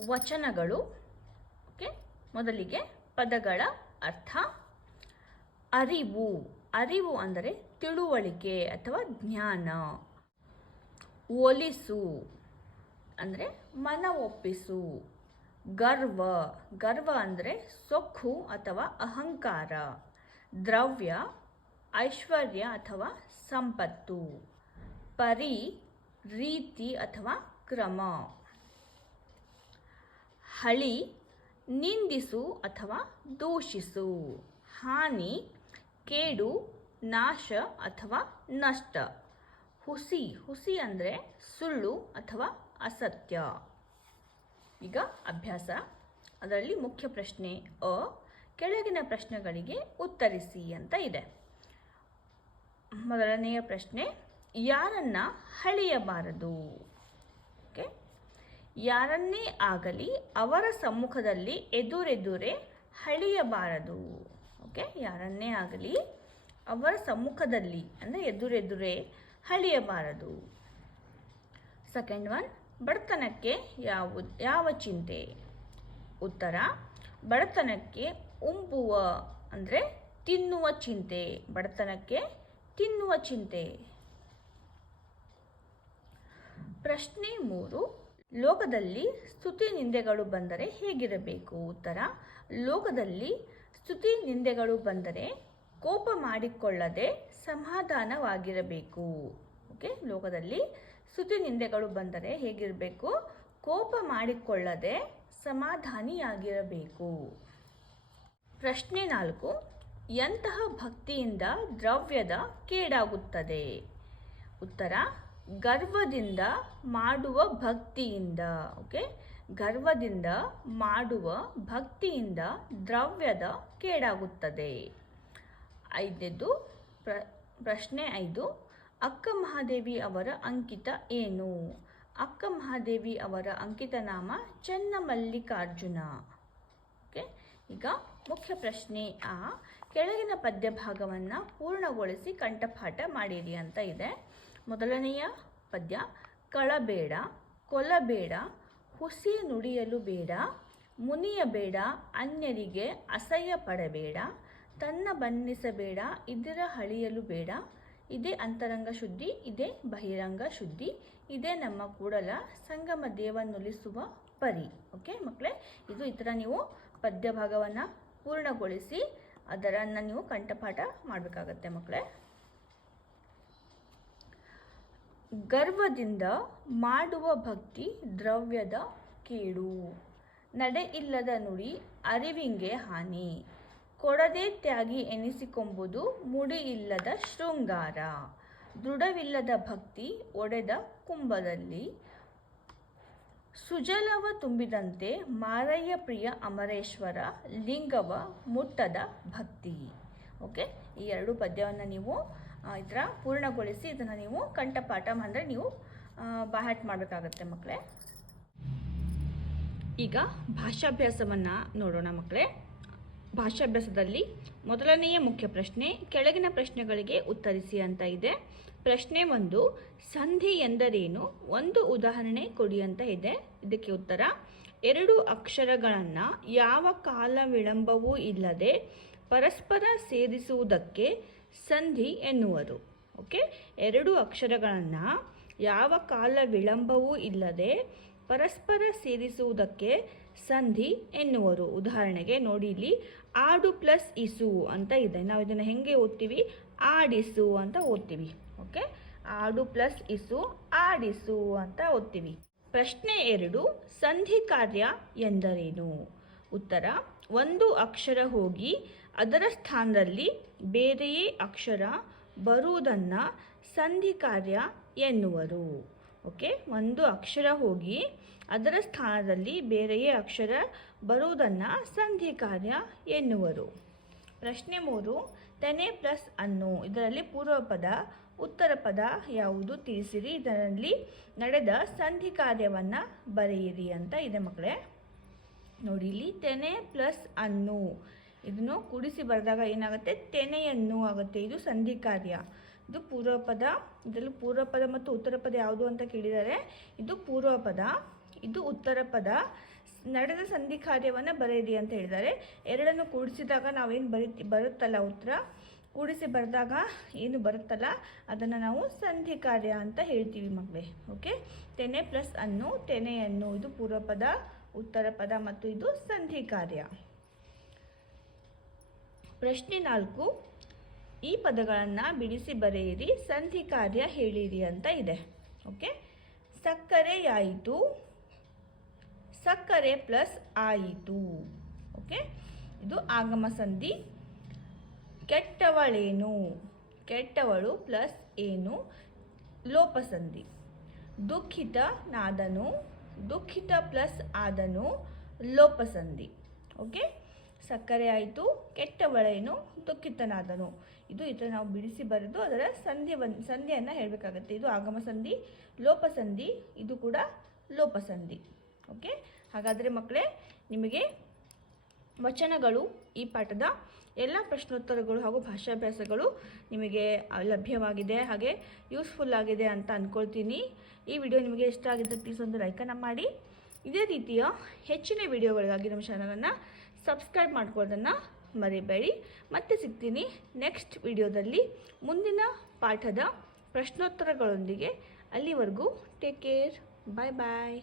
ವಚನಗಳು ಓಕೆ ಮೊದಲಿಗೆ ಪದಗಳ ಅರ್ಥ. ಅರಿವು ಅರಿವು ಅಂದರೆ ತಿಳುವಳಿಕೆ ಅಥವಾ ಜ್ಞಾನ. ಒಲಿಸು ಅಂದರೆ ಮನ ಒಪ್ಪಿಸು ಗರ್ವ ಗರ್ವ ಅಂದರೆ ಸೊಕ್ಕು ಅಥವಾ ಅಹಂಕಾರ. ದ್ರವ್ಯ, ಐಶ್ವರ್ಯ ಅಥವಾ ಸಂಪತ್ತು. ಪರಿ, ರೀತಿ ಅಥವಾ ಕ್ರಮ. ಹಳಿ ನಿಂದಿಸು ಅಥವಾ ದೂಷಿಸು. ಹಾನಿ, ಕೇಡು, ನಾಶ ಅಥವಾ ನಷ್ಟ. ಹುಸಿ ಹುಸಿ ಅಂದರೆ ಸುಳ್ಳು ಅಥವಾ ಅಸತ್ಯ. ಈಗ ಅಭ್ಯಾಸ. ಅದರಲ್ಲಿ ಮುಖ್ಯ ಪ್ರಶ್ನೆ ಅ, ಕೆಳಗಿನ ಪ್ರಶ್ನೆಗಳಿಗೆ ಉತ್ತರಿಸಿ ಅಂತ ಇದೆ. ಮೊದಲನೆಯ ಪ್ರಶ್ನೆ, ಯಾರನ್ನ ಹಳೆಯಬಾರದು ಓಕೆ. ಯಾರನ್ನೇ ಆಗಲಿ ಅವರ ಸಮ್ಮುಖದಲ್ಲಿ ಎದುರೆದುರೆ ಹಳಿಯಬಾರದು. ಓಕೆ? ಯಾರನ್ನೇ ಆಗಲಿ ಅವರ ಸಮ್ಮುಖದಲ್ಲಿ, ಅಂದರೆ ಎದುರೆದುರೆ ಹಳಿಯಬಾರದು. ಸೆಕೆಂಡ್ ಒನ್ ಬಡತನಕ್ಕೆ ಯಾವ ಯಾವ ಚಿಂತೆ? ಉತ್ತರ, ಬಡತನಕ್ಕೆ ಉಂಬುವ, ಅಂದರೆ ತಿನ್ನುವ ಚಿಂತೆ. ಬಡತನಕ್ಕೆ ತಿನ್ನುವ ಚಿಂತೆ. ಪ್ರಶ್ನೆ ಮೂರು ಲೋಕದಲ್ಲಿ ಸ್ತುತಿ ನಿಂದೆಗಳು ಬಂದರೆ ಹೇಗಿರಬೇಕು? ಉತ್ತರ, ಲೋಕದಲ್ಲಿ ಸ್ತುತಿ ನಿಂದೆಗಳು ಬಂದರೆ ಕೋಪ ಮಾಡಿಕೊಳ್ಳದೆ ಸಮಾಧಾನವಾಗಿರಬೇಕು. ಓಕೆ, ಲೋಕದಲ್ಲಿ ಸ್ತುತಿ ನಿಂದೆಗಳು ಬಂದರೆ ಹೇಗಿರಬೇಕು? ಕೋಪ ಮಾಡಿಕೊಳ್ಳದೆ ಸಮಾಧಾನಿಯಾಗಿರಬೇಕು. ಪ್ರಶ್ನೆ ನಾಲ್ಕು, ಎಂತಹ ಭಕ್ತಿಯಿಂದ ದ್ರವ್ಯದ ಕೇಡಾಗುತ್ತದೆ? ಉತ್ತರ ಗರ್ವದಿಂದ ಮಾಡುವ ಭಕ್ತಿಯಿಂದ ಓಕೆ ಗರ್ವದಿಂದ ಮಾಡುವ ಭಕ್ತಿಯಿಂದ ದ್ರವ್ಯದ ಕೇಡಾಗುತ್ತದೆ. ಐದನೇದು ಪ್ರ, ಪ್ರಶ್ನೆ ಐದು. ಅಕ್ಕ ಮಹಾದೇವಿ ಅವರ ಅಂಕಿತ ಏನು? ಅಕ್ಕ ಮಹಾದೇವಿ ಅವರ ಅಂಕಿತ ನಾಮ ಚನ್ನಮಲ್ಲಿಕಾರ್ಜುನ ಓಕೆ ಈಗ ಮುಖ್ಯ ಪ್ರಶ್ನೆ ಆ. ಕೆಳಗಿನ ಪದ್ಯ ಭಾಗವನ್ನು ಪೂರ್ಣಗೊಳಿಸಿ ಕಂಠಪಾಠ ಮಾಡಿರಿ ಅಂತ ಇದೆ. ಮೊದಲನೆಯ ಪದ್ಯ, ಕಳಬೇಡ ಕೊಲಬೇಡ ಹುಸಿ ನುಡಿಯಲು ಬೇಡ, ಮುನಿಯಬೇಡ, ಅನ್ಯರಿಗೆ ಅಸಹ್ಯ ಪಡಬೇಡ ತನ್ನ ಬಣ್ಣಿಸಬೇಡ, ಇದರ ಹಳಿಯಲು ಬೇಡ, ಇದೇ ಅಂತರಂಗ ಶುದ್ಧಿ, ಇದೇ ಬಹಿರಂಗ ಶುದ್ಧಿ, ಇದೇ ನಮ್ಮ ಕೂಡಲ ಸಂಗಮ ದೇವನ್ನುಲಿಸುವ ಪರಿ. ಓಕೆ ಮಕ್ಕಳೇ ಇದು ಈ ನೀವು ಪದ್ಯ ಭಾಗವನ್ನು ಪೂರ್ಣಗೊಳಿಸಿ, ಅದರನ್ನು ನೀವು ಕಂಠಪಾಠ ಮಾಡಬೇಕಾಗತ್ತೆ ಮಕ್ಕಳೇ ಗರ್ವದಿಂದ ಮಾಡುವ ಭಕ್ತಿ ದ್ರವ್ಯದ ಕೇಡು. ನಡೆ ಇಲ್ಲದ ನುಡಿ ಅರಿವಿಂಗೆ ಹಾನಿ. ಕೊಡದೆ ತ್ಯಾಗಿ ಎನಿಸಿಕೊಂಬುದು ಮುಡಿ ಇಲ್ಲದ ಶೃಂಗಾರ. ದೃಢವಿಲ್ಲದ ಭಕ್ತಿ ಒಡೆದ ಕುಂಭದಲ್ಲಿ. ಸುಜಲವ ತುಂಬಿದಂತೆ ಮಾರಯ್ಯ ಪ್ರಿಯ ಅಮರೇಶ್ವರ ಲಿಂಗವ ಮುಟ್ಟದ ಭಕ್ತಿ. ಓಕೆ, ಈ ಎರಡು ಪದ್ಯವನ್ನು ನೀವು ಥರ ಪೂರ್ಣಗೊಳಿಸಿ ಇದನ್ನು ನೀವು ಕಂಠಪಾಠ ಅಂದರೆ ನೀವು ಬಾಹಟ್ ಮಾಡಬೇಕಾಗತ್ತೆ ಮಕ್ಕಳೇ ಈಗ ಭಾಷಾಭ್ಯಾಸವನ್ನು ನೋಡೋಣ ಮಕ್ಕಳೇ ಭಾಷಾಭ್ಯಾಸದಲ್ಲಿ ಮೊದಲನೆಯ ಮುಖ್ಯ ಪ್ರಶ್ನೆ, ಕೆಳಗಿನ ಪ್ರಶ್ನೆಗಳಿಗೆ ಉತ್ತರಿಸಿ ಅಂತ ಇದೆ. ಪ್ರಶ್ನೆ ಒಂದು, ಸಂಧಿ ಎಂದರೇನು? ಒಂದು ಉದಾಹರಣೆ ಕೊಡಿ ಅಂತ ಇದೆ. ಇದಕ್ಕೆ ಉತ್ತರ, ಎರಡು ಅಕ್ಷರಗಳನ್ನು ಯಾವ ಕಾಲ ವಿಳಂಬವೂ ಇಲ್ಲದೆ ಪರಸ್ಪರ ಸೇರಿಸುವುದಕ್ಕೆ ಸಂಧಿ ಎನ್ನುವರು ಓಕೆ? ಎರಡು ಅಕ್ಷರಗಳನ್ನು ಯಾವ ಕಾಲ ವಿಳಂಬವೂ ಇಲ್ಲದೆ ಪರಸ್ಪರ ಸೇರಿಸುವುದಕ್ಕೆ ಸಂಧಿ ಎನ್ನುವರು. ಉದಾಹರಣೆಗೆ ನೋಡಿ ಇಲ್ಲಿ, ಆಡು ಪ್ಲಸ್ ಇಸು ಅಂತ ಇದೆ. ನಾವು ಇದನ್ನು ಹೆಂಗೆ ಓದ್ತೀವಿ? ಆಡಿಸು ಅಂತ ಓದ್ತೀವಿ. ಓಕೆ? ಆಡು ಪ್ಲಸ್ ಇಸು, ಆಡಿಸು ಅಂತ ಓದ್ತೀವಿ. ಪ್ರಶ್ನೆ ಎರಡು, ಸಂಧಿ ಕಾರ್ಯ ಎಂದರೇನು? ಉತ್ತರ ಒಂದು ಅಕ್ಷರ ಹೋಗಿ ಅದರ ಸ್ಥಾನದಲ್ಲಿ ಬೇರೆಯೇ ಅಕ್ಷರ ಬರುವುದನ್ನು ಸಂಧಿ ಕಾರ್ಯ ಎನ್ನುವರು. ಓಕೆ ಒಂದು ಅಕ್ಷರ ಹೋಗಿ ಅದರ ಸ್ಥಾನದಲ್ಲಿ ಬೇರೆಯೇ ಅಕ್ಷರ ಬರುವುದನ್ನು ಸಂಧಿ ಕಾರ್ಯ ಎನ್ನುವರು. ಪ್ರಶ್ನೆ ಮೂರು, ತೆನೆ ಪ್ಲಸ್ ಅನ್ನು ಇದರಲ್ಲಿ ಪೂರ್ವ ಪದ, ಉತ್ತರ ಪದ ಯಾವುದು ತಿಳಿಸಿರಿ. ಇದರಲ್ಲಿ ನಡೆದ ಸಂಧಿ ಕಾರ್ಯವನ್ನು ಬರೆಯಿರಿ ಅಂತ ಇದೆ ಮಕ್ಕಳೇ. ನೋಡಿ, ಇಲ್ಲಿ ತೆನೆ ಪ್ಲಸ್ ಅನ್ನು. ಇದನ್ನು ಕೂಡಿಸಿ ಬರೆದಾಗ ಏನಾಗುತ್ತೆ? ತೆನೆಯನ್ನು ಆಗುತ್ತೆ. ಇದು ಸಂಧಿ ಕಾರ್ಯ ಇದು ಪೂರ್ವ ಪದ ಇದರಲ್ಲಿ ಪೂರ್ವ ಪದ ಮತ್ತು ಉತ್ತರ ಪದ ಯಾವುದು ಅಂತ ಕೇಳಿದರೆ, ಇದು ಪೂರ್ವ ಪದ ಇದು ಉತ್ತರ ಪದ ನಡೆದ ಸಂಧಿ ಕಾರ್ಯವನ್ನು ಬರೆಯಿರಿ ಅಂತ ಹೇಳಿದ್ದಾರೆ. ಎರಡನ್ನು ಕೂಡಿಸಿದಾಗ ನಾವೇನು ಬರೀತಿ, ಬರುತ್ತಲ್ಲ ಉತ್ತರ? ಕೂಡಿಸಿ ಬರೆದಾಗ ಏನು ಬರುತ್ತಲ್ಲ? ಅದನ್ನು ನಾವು ಸಂಧಿ ಕಾರ್ಯ ಅಂತ ಹೇಳ್ತೀವಿ ಮಕ್ಕಳೇ ಓಕೆ? ತೆನೆ ಪ್ಲಸ್ ಅನ್ನು, ತೆನೆಯನ್ನು. ಇದು ಪೂರ್ವಪದ ಉತ್ತರ ಪದ ಮತ್ತು ಇದು ಸಂಧಿ ಕಾರ್ಯ. ಪ್ರಶ್ನೆ ನಾಲ್ಕು, ಈ ಪದಗಳನ್ನು ಬಿಡಿಸಿ ಬರೆಯಿರಿ, ಸಂಧಿ ಕಾರ್ಯ ಹೇಳಿರಿ ಅಂತ ಇದೆ. ಓಕೆ ಸಕ್ಕರೆಯಾಯಿತು. ಸಕ್ಕರೆ ಪ್ಲಸ್ ಆಯಿತು. ಓಕೆ ಇದು ಆಗಮ ಸಂಧಿ. ಕೆಟ್ಟವಳೇನು? ಕೆಟ್ಟವಳು ಪ್ಲಸ್ ಏನು? ಲೋಪಸಂಧಿ ದುಃಖಿತ ನಾದನು ದುಃಖಿತ ಪ್ಲಸ್ ಆದನು ಲೋಪಸಂಧಿ. ಓಕೆ? ಸಕ್ಕರೆ ಆಯಿತು ಕೆಟ್ಟವಳೇನು ದುಃಖಿತನಾದನು. ಇದು ಥರ ನಾವು ಬಿಡಿಸಿ ಬರೆದು ಅದರ ಸಂಧಿ ಬನ್ ಸಂಧಿಯನ್ನು ಹೇಳಬೇಕಾಗತ್ತೆ. ಇದು ಆಗಮ ಸಂಧಿ, ಲೋಪಸಂಧಿ, ಇದು ಕೂಡ ಲೋಪಸಂಧಿ. ಓಕೆ? ಹಾಗಾದರೆ ಮಕ್ಕಳೇ, ನಿಮಗೆ ವಚನಗಳು ಈ ಪಾಠದ ಎಲ್ಲ ಪ್ರಶ್ನೋತ್ತರಗಳು ಹಾಗೂ ಭಾಷಾಭ್ಯಾಸಗಳು ನಿಮಗೆ ಲಭ್ಯವಾಗಿದೆ ಹಾಗೆ ಯೂಸ್ಫುಲ್ ಆಗಿದೆ ಅಂತ ಅಂದ್ಕೊಳ್ತೀನಿ ಈ ವಿಡಿಯೋ ನಿಮಗೆ ಇಷ್ಟ ಆಗಿದ್ದರೆ ಪ್ಲೀಸ್ ಒಂದು ಲೈಕನ್ನು ಮಾಡಿ. ಇದೇ ರೀತಿಯ ಹೆಚ್ಚಿನ ವಿಡಿಯೋಗಳಿಗಾಗಿ ನಮ್ಮ ಚಾನಲನ್ನು ಸಬ್ಸ್ಕ್ರೈಬ್ ಮಾಡ್ಕೊಳ್ಳೋದನ್ನು ಮರಿಬೇಡಿ. ಮತ್ತೆ ಸಿಗ್ತೀನಿ ನೆಕ್ಸ್ಟ್ ವಿಡಿಯೋದಲ್ಲಿ ಮುಂದಿನ ಪಾಠದ ಪ್ರಶ್ನೋತ್ತರಗಳೊಂದಿಗೆ ಅಲ್ಲಿವರೆಗೂ ಟೇಕ್ ಕೇರ್ ಬಾಯ್ ಬಾಯ್